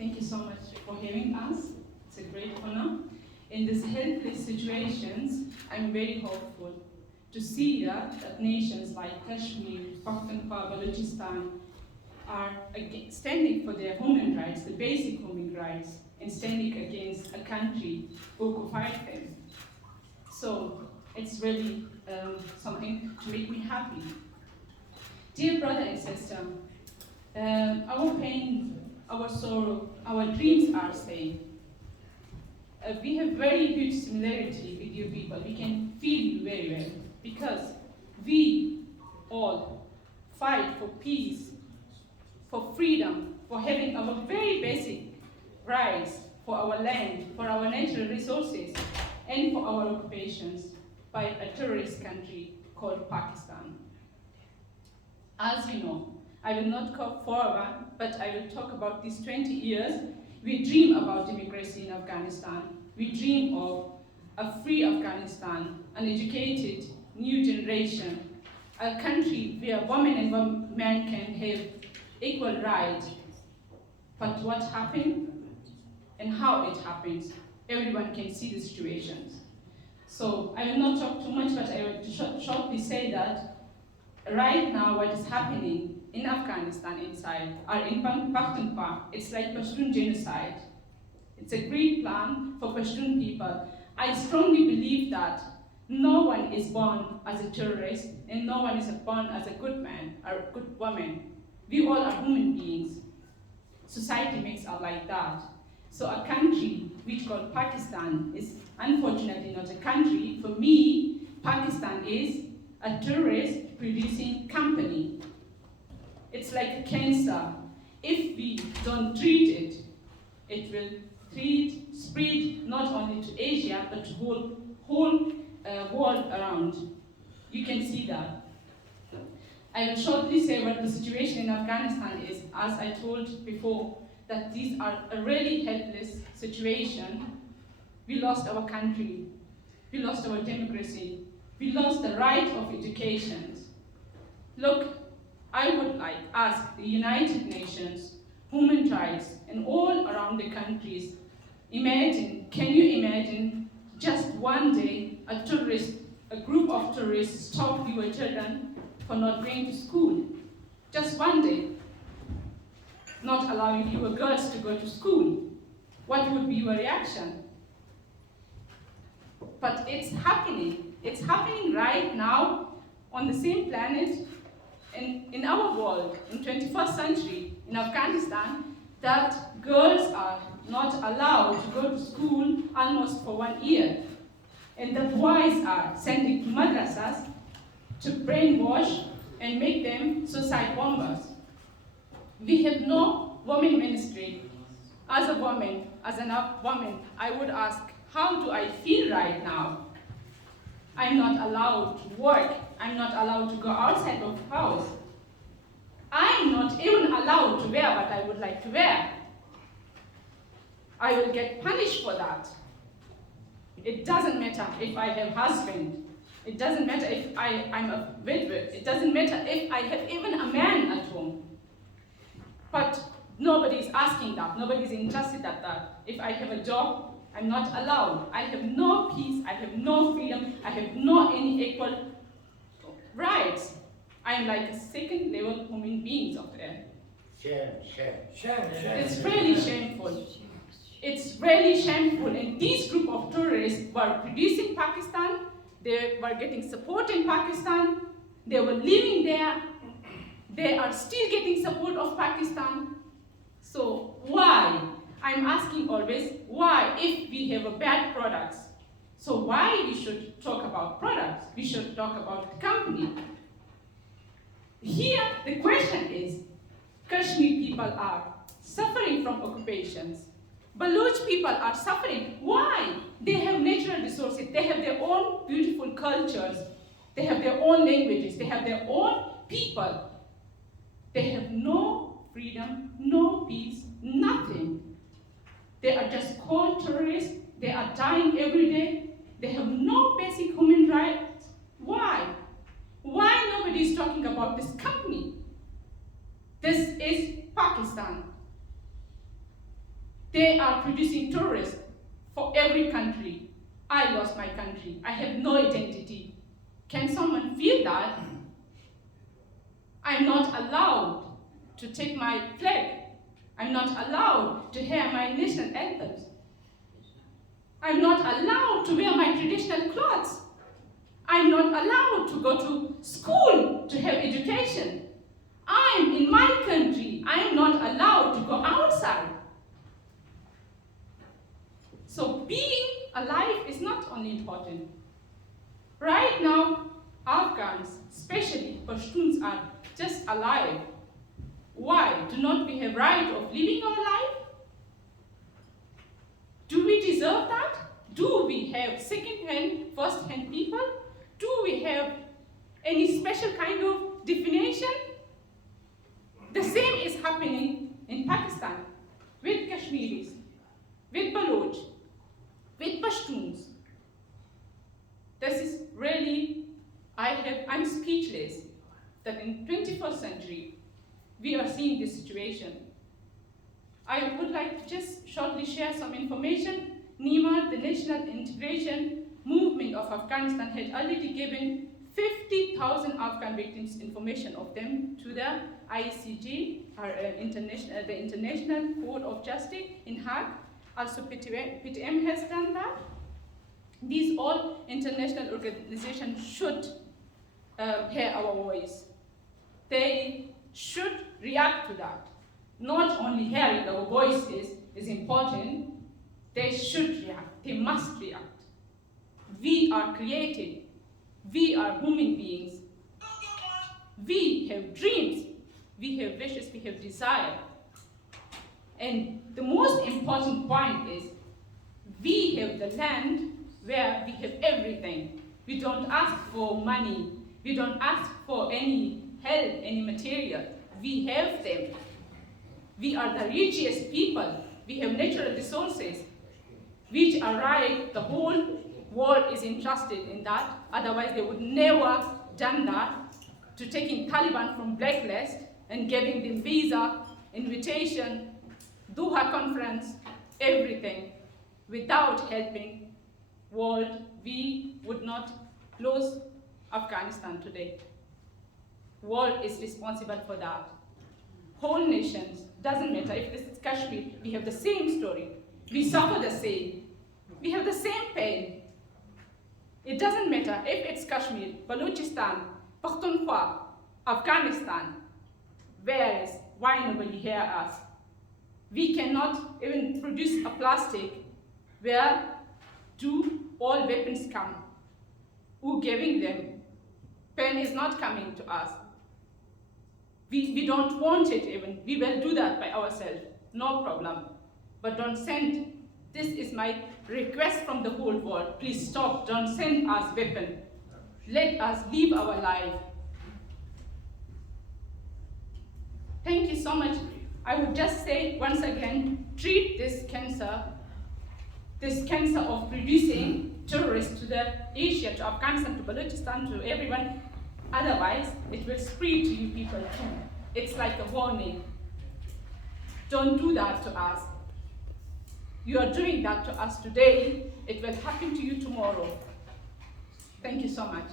Thank you so much for having us. It's a great honor. In these helpless situations, I'm very hopeful to see that nations like Kashmir, Pakhtunkhwa, Balochistan are standing for their human rights, the basic human rights, and standing against a country who occupied them. So it's really something to make me happy. Dear brother and sister, our pain, our sorrow, our dreams are same. We have very huge similarity with you people. We can feel you very well because we all fight for peace, for freedom, for having our very basic rights, for our land, for our natural resources, and for our occupations by a terrorist country called Pakistan. As you know, I will not go forward, but I will talk about these 20 years. We dream about democracy in Afghanistan. We dream of a free Afghanistan, an educated new generation, a country where women and men can have equal rights. But what happened and how it happens, everyone can see the situations. So I will not talk too much, but I will shortly say that right now what is happening in Afghanistan inside, or in Pakhtunkhwa, it's like Pashtun genocide. It's a great plan for Pashtun people. I strongly believe that no one is born as a terrorist and no one is born as a good man or a good woman. We all are human beings. Society makes us like that. So a country which called Pakistan is unfortunately not a country. For me, Pakistan is a terrorist producing company. It's like a cancer. If we don't treat it, it will spread not only to Asia, but to whole world around. You can see that. I will shortly say what the situation in Afghanistan is. As I told before, that these are a really helpless situation. We lost our country. We lost our democracy. We lost the right of education. Look, I would like ask the United Nations, human rights, and all around the countries, can you imagine just one day a group of terrorists stop your children for not going to school? Just one day, not allowing your girls to go to school. What would be your reaction? But it's happening. It's happening right now on the same planet in our world, in 21st century, in Afghanistan, that girls are not allowed to go to school almost for 1 year. And the boys are sending to madrasas to brainwash and make them suicide bombers. We have no women ministry. As a woman, I would ask, how do I feel right now? I'm not allowed to work. I'm not allowed to go outside of the house. I'm not even allowed to wear what I would like to wear. I will get punished for that. It doesn't matter if I have a husband. It doesn't matter if I'm a widow. It doesn't matter if I have even a man at home. But nobody is asking that. Nobody is interested in that. If I have a job, I'm not allowed. I have no peace. I have no freedom. I have no any equal rights. I'm like a second level human beings up there. It's really shameful. It's really shameful. And this group of terrorists were producing Pakistan. They were getting support in Pakistan. They were living there. They are still getting support of Pakistan. So why? I'm asking always, why, if we have a bad products? So why we should talk about products? We should talk about the company. Here, the question is, Kashmir people are suffering from occupations. Baloch people are suffering. Why? They have natural resources. They have their own beautiful cultures. They have their own languages. They have their own people. They have no freedom, no peace, nothing. They are just called terrorists. They are dying every day. They have no basic human rights. Why? Why nobody is talking about this company? This is Pakistan. They are producing tourists for every country. I lost my country. I have no identity. Can someone feel that? I'm not allowed to take my flag. I'm not allowed to hear my national anthems. I'm not allowed to wear my traditional clothes. I'm not allowed to go to school to have education. I'm in my country. I'm not allowed to go outside. So being alive is not only important. Right now, Afghans, especially Pashtuns, are just alive. Why? Do not we have right of living our life? Do we deserve that? Do we have second-hand, first-hand people? Do we have any special kind of definition? The same is happening in Pakistan with Kashmiris, with Baloch, with Pashtuns. This is really, I'm speechless that in 21st century, we are seeing this situation. I would like to just shortly share some information. NEMA, the National Integration Movement of Afghanistan, had already given 50,000 Afghan victims information of them to the ICJ, the International Court of Justice in Hague. Also PTM has done that. These all international organizations should hear our voice. They should react to that. Not only hearing our voices is important, they should react, they must react. We are created, we are human beings. We have dreams, we have wishes, we have desire. And the most important point is, we have the land where we have everything. We don't ask for money, we don't ask for any help, any material. We have them. We are the richest people. We have natural resources, which are right. The whole world is interested in that. Otherwise, they would never done that, to taking Taliban from blacklist and giving them visa, invitation, Doha conference, everything. Without helping world, we would not lose Afghanistan today. World is responsible for that. Whole nations, doesn't matter if this is Kashmir, we have the same story. We suffer the same. We have the same pain. It doesn't matter if it's Kashmir, Balochistan, Pakhtunkhwa, Afghanistan. Where is? Why nobody hear us? We cannot even produce a plastic. Where do all weapons come? Who giving them? Pain is not coming to us. We don't want it even. We will do that by ourselves, no problem. But don't send, this is my request from the whole world. Please stop, don't send us weapons. Let us live our life. Thank you so much. I would just say once again, treat this cancer of producing terrorists to the Asia, to Afghanistan, to Balochistan, to everyone. Otherwise, it will spread to you people too. It's like a warning. Don't do that to us. You are doing that to us today. It will happen to you tomorrow. Thank you so much.